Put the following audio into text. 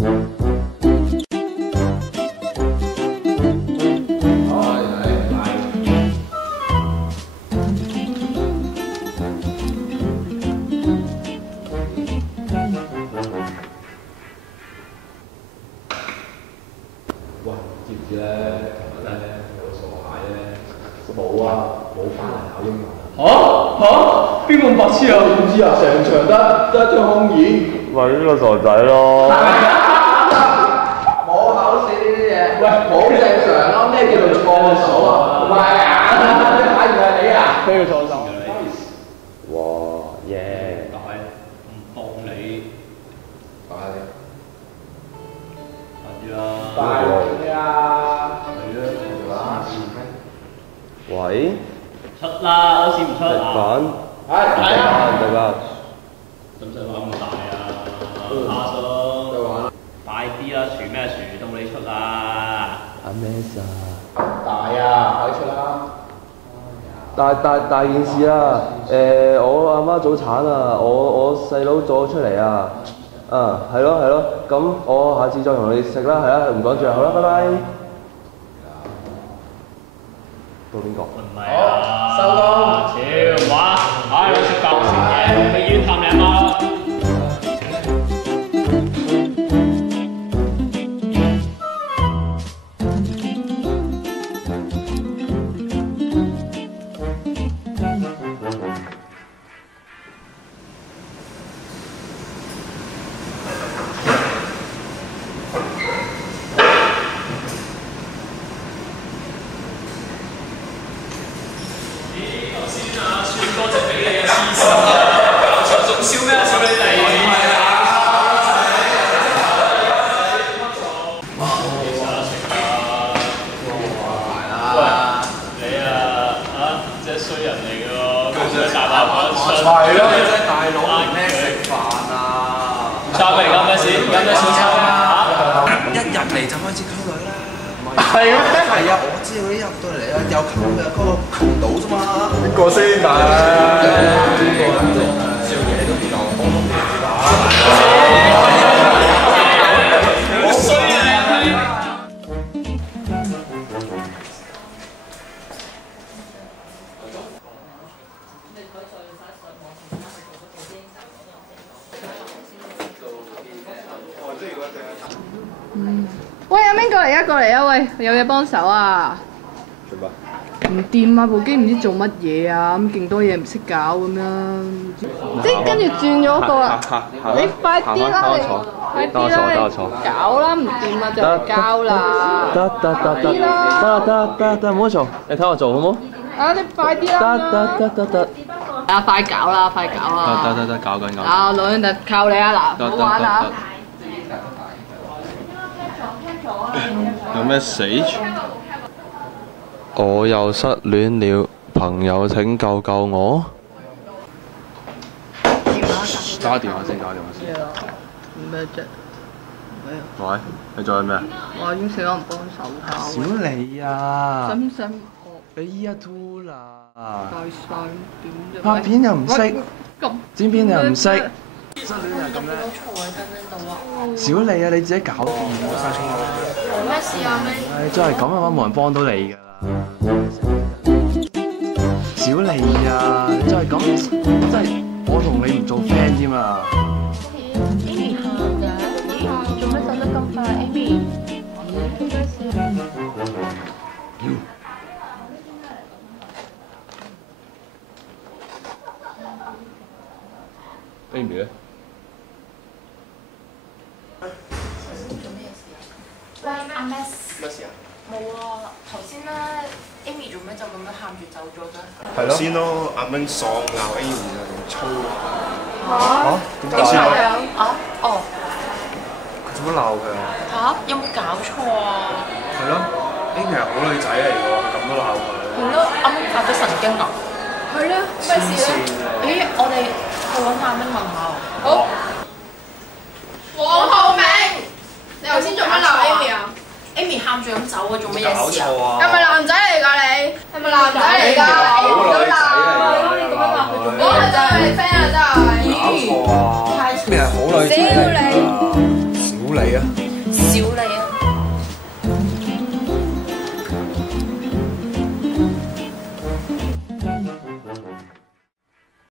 喂，知唔知咧？琴日咧有個傻蟹咧，冇啊，冇翻嚟考英文。邊個咁白痴啊？點知啊？成場得一張空椅。咪呢個傻仔咯。冇考試呢啲嘢，喂，好正常咯。咩叫做錯手啊？喂，睇唔係你啊？咩叫錯手？哇耶！唔幫你，快啲啦！快啲啊！係啊！喂，出啦！好似唔出食啊！飯？係啊！大家。使唔使玩咁大啊？阿叔，再玩啦！快啲啦！薯咩薯？到你出啦！阿咩咋？大啊！快出啦！大件事啊！我阿媽早產啊，我細佬早出嚟啊。係咯，咁我下次再同你食啦，係啦，唔講住啦，好啦，拜拜。到邊個？唔係啊！收工！超話，我食夠食嘢，去醫院探你阿媽啦！係咯，真係大佬唔叻食飯啊！抄嚟㗎咩事？有咩小抄啊？一入嚟就開始溝女啦。係咩？係啊，我知道你入到嚟啊，有溝嘅溝到溝唔到啫嘛。邊個先啊？笑嘢都唔夠，好衰啊你！喂，阿 Min 過嚟啊！喂，有嘢幫手啊！做乜？唔掂啊！部機唔知做乜嘢啊！咁勁多嘢唔識搞咁樣，即係跟住轉咗個啊！你快啲啦！你快啲啦！你搞啦！唔掂啊，就交啦！得，唔好嘈，你睇我做好冇？啊！你快啲啦！得。啊！快搞啦！快搞啊！得，搞緊。啊！女人就靠你啊！嗱，唔好玩啊！有咩message？我又失戀了，朋友請救救我。打電話先。咩啫？喂，你做緊咩啊？我應承我唔幫手搞。小李啊！使唔使學？你Year 2啦！大晒點啫？拍片又唔識，剪片又唔識，失戀又咁叻。小李啊，你自己搞掂啦！冇咩事啊咩？唉，再係咁嘅話，冇人幫到你㗎啦。小李啊，你再係咁，真係我同你唔做 friend 添啊！Amy 喊㗎，做咩走得咁快 ？Amy，做咩事啊？ Amy 咧？喂，阿 Max。咩事啊？冇啊，頭先咧 ，Amy 做咩就咁樣喊住走咗啫？係咯。先咯，阿蚊喪鬧 Amy 啊，仲粗點解先？啊？哦。佢做乜鬧佢啊？嚇？有冇搞錯啊？係咯，Amy 係好女仔嚟㗎喎，咁都鬧佢。係咯，阿 Min 發咗神經啊！係咧，咩事咧？咦，我哋去揾阿 Min 問下喎。好。黃浩明，你頭先做乜鬧 Amy 啊？Amy 喊住咁走啊，做乜嘢事啊？係咪男仔嚟㗎你？係咪男仔嚟㗎？Amy 都鬧，你咁樣鬧佢做咩？我係真係你 friend 啊，真係。搞錯啊！Amy 係好女仔嚟㗎。小李啊！小李啊！